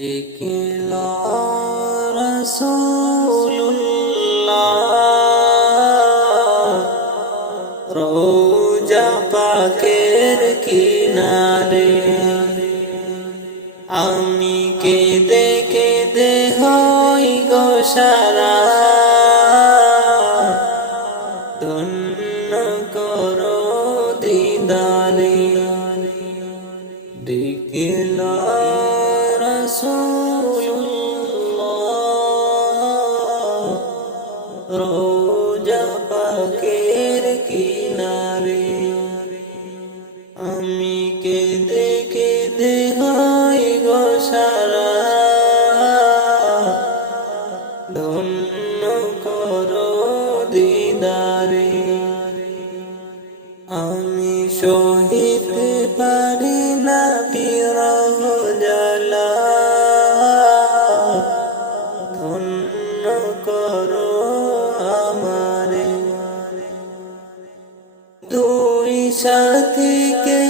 একিল রসুল্লাহ রোজা পাকের কিনারে আমি ধন্য করো দিদারে। আমি সহিতে পারি না বিরহ জ্বালা। ধন্য করো আমারে। দুই সাথীকে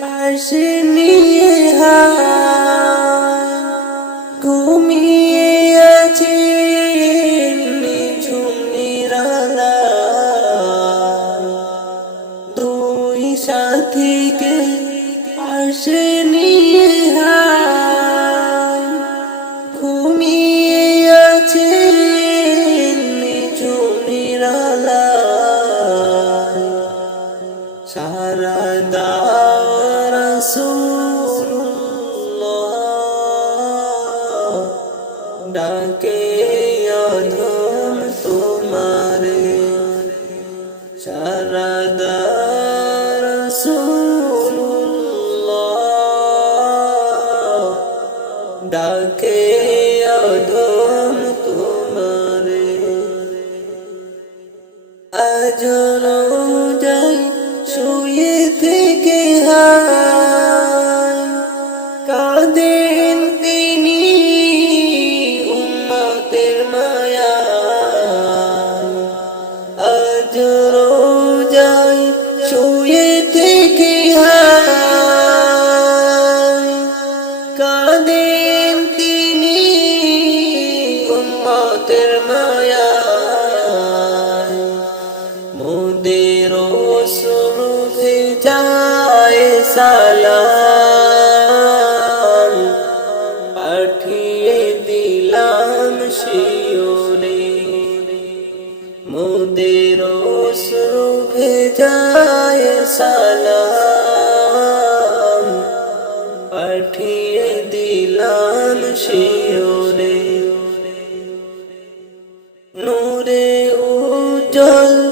পাশে নিয়ে হায় হায় ঘুমিয়ে আছে নিরালা সারা রাসূলুল্লাহ ডাকে ডাকে অধম তোমারে। আজ যায় সালাম। পাঠিয়ে দিলাম শিওরে। নূরে উজ্জ্বল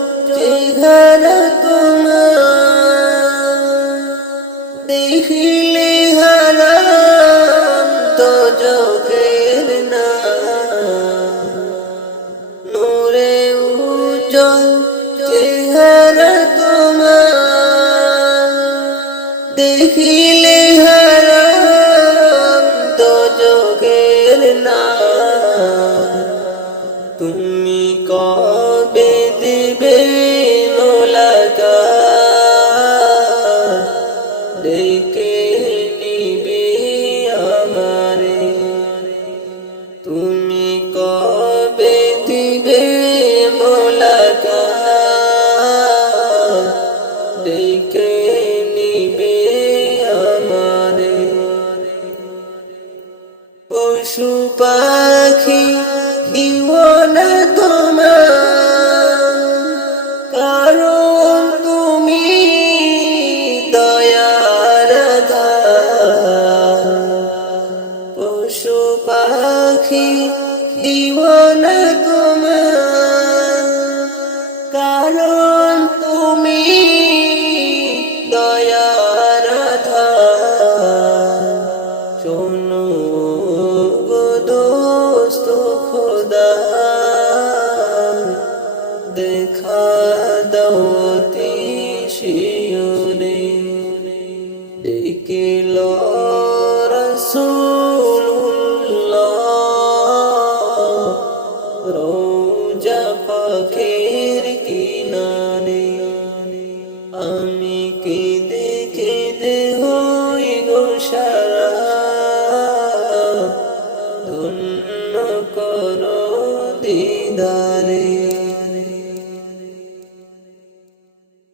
দেখিলে হারাম তো যোগের না তুমি কবে দিবে মোলাকা দেখে নিবে পশু পাখি দিওয়ানা তোমার। কারণ তুমি দয়ার পশু পাখি দিওয়ানা রসুল্লাহ রোজা